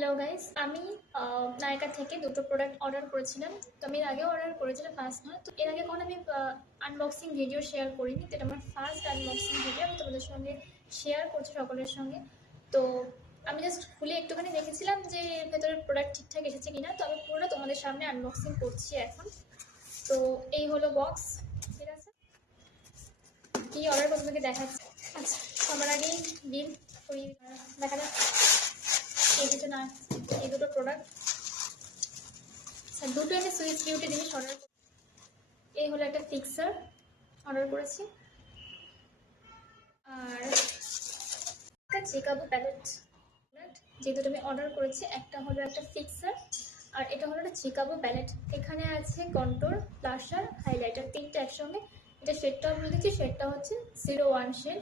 Hello guys, আমি Nayka থেকে দুটো প্রোডাক্ট অর্ডার করেছিলাম। তো আমি এর আগেও অর্ডার করেছিলাম, ফার্স্ট নয়। তো এর আগে কখনো আমি আনবক্সিং ভিডিও শেয়ার করিনি। তো এটা আমার ফার্স্ট আনবক্সিং ভিডিও, আমি তোমাদের সঙ্গে শেয়ার করছি সকলের সঙ্গে। তো আমি জাস্ট খুলে একটুখানি দেখেছিলাম যে এর ভেতরের প্রোডাক্ট ঠিকঠাক এসেছে কিনা। তো আমি পুরোটা তোমাদের সামনে আনবক্সিং করছি এখন। তো এই হলো বক্স, ঠিক আছে। কি অর্ডার করে তোমাকে দেখাচ্ছি। আচ্ছা, সবার আগেই বিল ওই দেখা যাক এই দুটো না, এই দুটো প্রোডাক্ট। আচ্ছা, দুটো আমি সুইস বিউটি জিনিস অর্ডার করি। এই হলো একটা ফিক্সার অর্ডার করেছি, আর একটা চিকাগো প্যালেট। যে দুটো আমি অর্ডার করেছি, একটা হলো একটা ফিক্সার, আর এটা হলো একটা চিকাগো প্যালেট। এখানে আছে কন্ট্রোর, ব্লাশার, হাইলাইটার, তিনটে একসঙ্গে। এটা শেডটাও বলে দিচ্ছি, শেডটা হচ্ছে 01 শেড।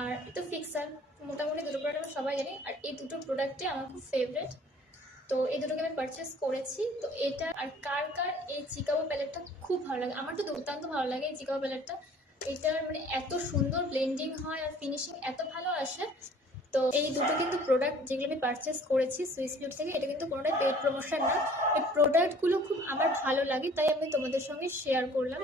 আর এটা ফিক্সার। মোটামুটি দুটো প্রোডাক্ট আমি সবাই জানি, আর এই দুটো প্রোডাক্টে আমার খুব ফেভারেট। তো এই দুটোকে আমি পারচেস করেছি। তো এটা আর কার কার এই চিকাগো প্যালেটটা খুব ভালো লাগে, আমার তো দুর্দান্ত ভালো লাগে এই চিকাগো প্যালেটটা। এটার মানে এত সুন্দর ব্লেন্ডিং হয় আর ফিনিশিং এত ভালো আসে। তো এই দুটো কিন্তু প্রোডাক্ট যেগুলো আমি পারচেস করেছি সুইস বিউটি থেকে, এটা কিন্তু কোনোটাই পেড প্রমোশন না। এই প্রোডাক্টগুলো খুব আমার ভালো লাগে, তাই আমি তোমাদের সঙ্গে শেয়ার করলাম।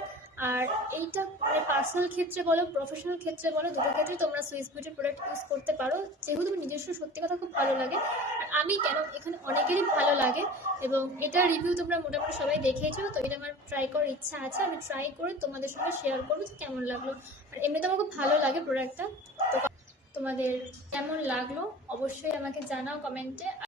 আর এইটা মানে পার্সোনাল ক্ষেত্রে বলো, প্রফেশনাল ক্ষেত্রে বলো, দুটো ক্ষেত্রে তোমরা সুইস বিউটির প্রোডাক্ট ইউজ করতে পারো, যেহেতু তুমি নিজস্ব সত্যি কথা খুব ভালো লাগে। আর আমি কেন, এখানে অনেকেরই ভালো লাগে, এবং এটার রিভিউ তোমরা মোটামুটি সবাই দেখেইছো। তো এটা আমার ট্রাই করার ইচ্ছা আছে, আমি ট্রাই করে তোমাদের সঙ্গে শেয়ার করবো যে কেমন লাগলো। আর এমনিতে আমার খুব ভালো লাগে প্রোডাক্টটা। তো তোমাদের কেমন লাগলো অবশ্যই আমাকে জানাও কমেন্টে।